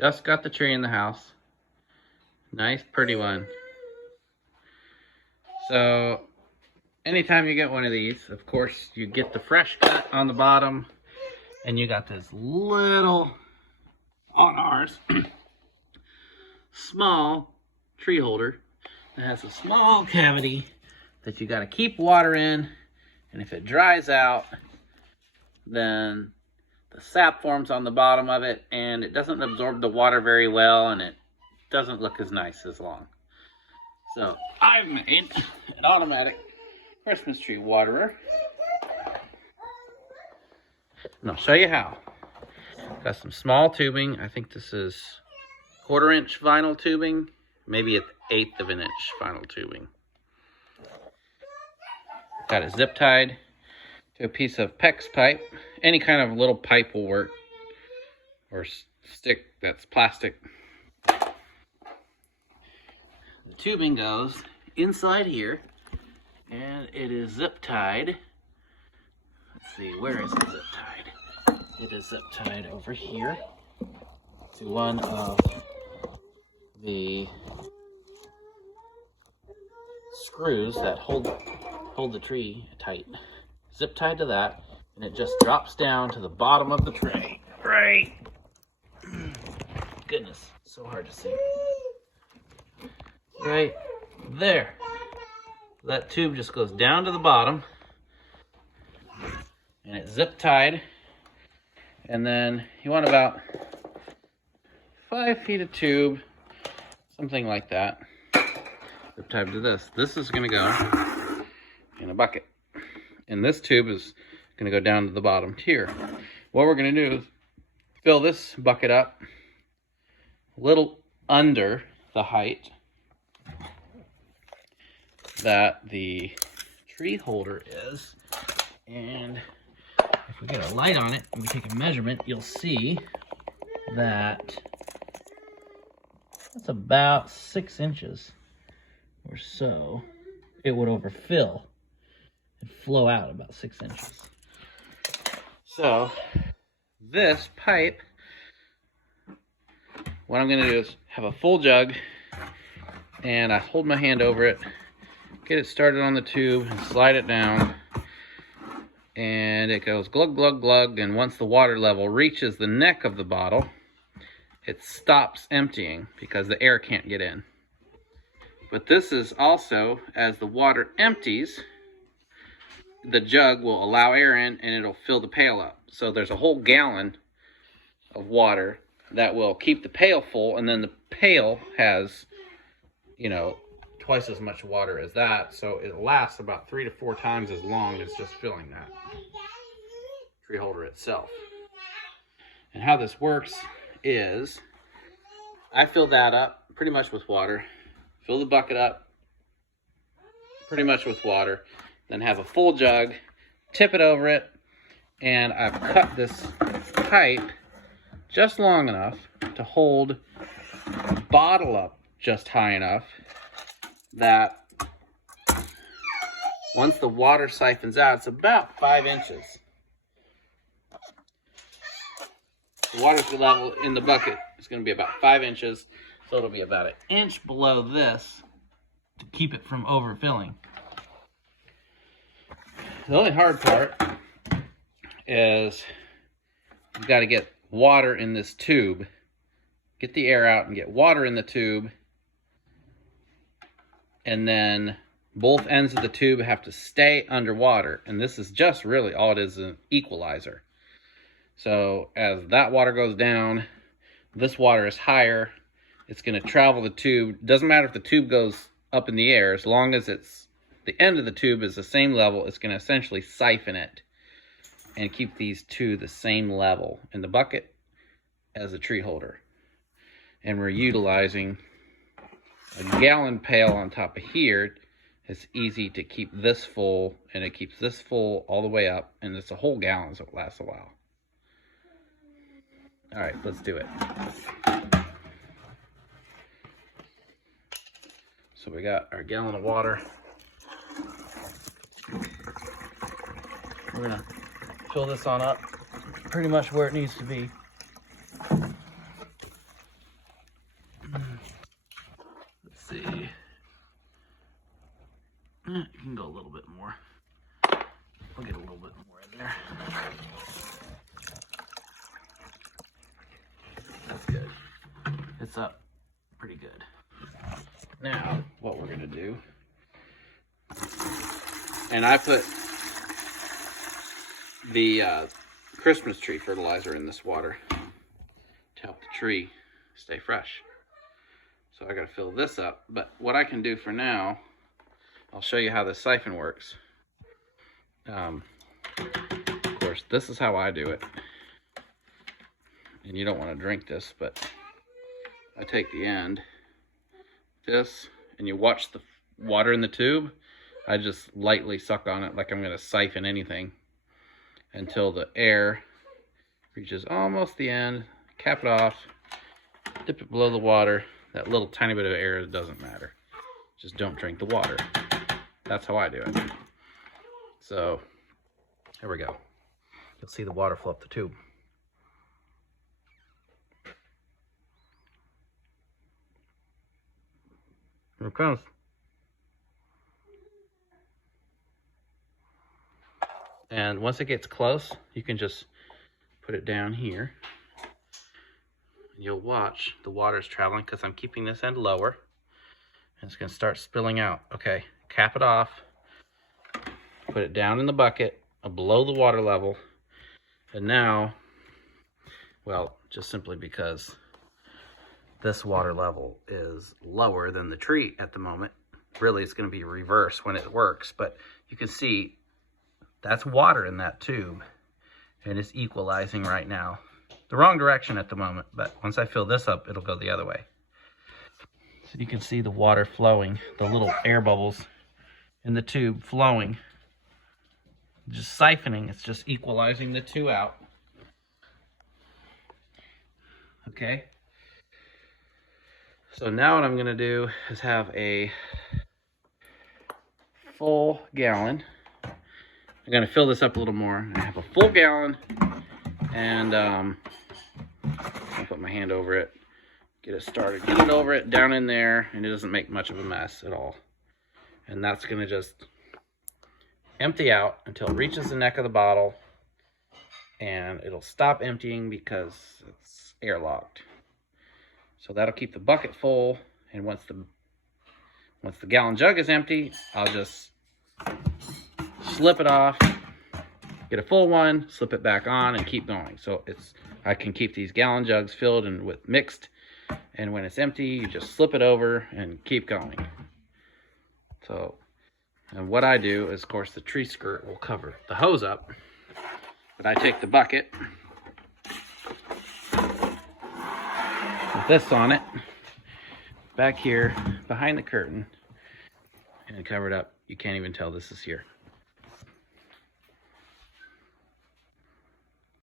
Just got the tree in the house. Nice, pretty one. So, anytime you get one of these, of course, you get the fresh cut on the bottom, and you got this little, on ours, small tree holder that has a small cavity that you got to keep water in, and if it dries out, then the sap forms on the bottom of it, and it doesn't absorb the water very well, and it doesn't look as nice as long. So I've made an automatic Christmas tree waterer, and I'll show you how. Got some small tubing. I think this is 1/4 inch vinyl tubing, maybe an 1/8 of an inch vinyl tubing. Got it zip tied to a piece of PEX pipe. Any kind of little pipe will work, or stick that's plastic. The tubing goes inside here, and it is zip tied. Let's see, where is it zip tied? It is zip tied over here to one of the screws that hold the tree tight. Zip tied to that, and it just drops down to the bottom of the tray. Right. Goodness, so hard to see. Right there. That tube just goes down to the bottom, and it's zip tied. And then you want about 5 feet of tube, something like that. Zip tied to this. This is going to go in a bucket, and this tube is going to go down to the bottom tier. What we're going to do is fill this bucket up a little under the height that the tree holder is, and if we get a light on it and we take a measurement, you'll see that that's about 6 inches or so. It would overfill and flow out about 6 inches. So this pipe, what I'm going to do is have a full jug, and I hold my hand over it, get it started on the tube, and slide it down, and it goes glug, glug, glug, and once the water level reaches the neck of the bottle, it stops emptying because the air can't get in. But this is also, as the water empties, the jug will allow air in, and it'll fill the pail up. So there's a whole gallon of water that will keep the pail full, and then the pail has, twice as much water as that, so it lasts about 3 to 4 times as long as just filling that tree holder itself. And how this works is I fill that up pretty much with water, fill the bucket up pretty much with water, then have a full jug, tip it over it, and I've cut this pipe just long enough to hold the bottle up just high enough that once the water siphons out, it's about 5 inches. The water level in the bucket is going to be about 5 inches, so it'll be about 1 inch below this to keep it from overfilling. The only hard part is you've got to get water in this tube, get the air out and get water in the tube, and then both ends of the tube have to stay underwater, and this is just really all it is, an equalizer. So as that water goes down, this water is higher, it's going to travel the tube. Doesn't matter if the tube goes up in the air, as long as it's the end of the tube is the same level, it's going to essentially siphon it and keep these two the same level in the bucket as the tree holder. And we're utilizing a gallon pail on top of here. It's easy to keep this full, and it keeps this full all the way up, and it's a whole gallon, so it lasts a while. All right, let's do it. So we got our gallon of water. We're gonna fill this on up pretty much where it needs to be. Let's see. You can go a little bit more. I'll get a little bit more in there. That's good. It's up pretty good. Now, what we're gonna do, and I put the Christmas tree fertilizer in this water to help the tree stay fresh. So I gotta fill this up, but what I can do for now, I'll show you how this siphon works. Of course, this is how I do it. And you don't want to drink this, but I take the end, this, and you watch the water in the tube. I just lightly suck on it like I'm going to siphon anything until the air reaches almost the end. Cap it off, dip it below the water. That little tiny bit of air doesn't matter. Just don't drink the water. That's how I do it. So, there we go. You'll see the water flow up the tube. Here it comes. And once it gets close, you can just put it down here. You'll watch the water's traveling because I'm keeping this end lower. And it's going to start spilling out. Okay, cap it off. Put it down in the bucket below the water level. And now, well, just simply because this water level is lower than the tree at the moment. Really, it's going to be reversed when it works. But you can see that's water in that tube. And it's equalizing right now. The wrong direction at the moment, but once I fill this up, it'll go the other way. So you can see the water flowing, the little air bubbles in the tube flowing. Just siphoning, it's just equalizing the two out. Okay. So now what I'm gonna do is have a full gallon. I'm gonna fill this up a little more. I have a full gallon, and I'll put my hand over it, get it started, get it over it, down in there, and it doesn't make much of a mess at all. And that's gonna just empty out until it reaches the neck of the bottle, and it'll stop emptying because it's airlocked. So that'll keep the bucket full, and once the gallon jug is empty, I'll just slip it off, get a full one, slip it back on, and keep going. So I can keep these gallon jugs filled and with mixed, and when it's empty, you just slip it over and keep going. So, and what I do is, of course, the tree skirt will cover the hose up, but I take the bucket with this on it, back here behind the curtain, and cover it up. You can't even tell this is here.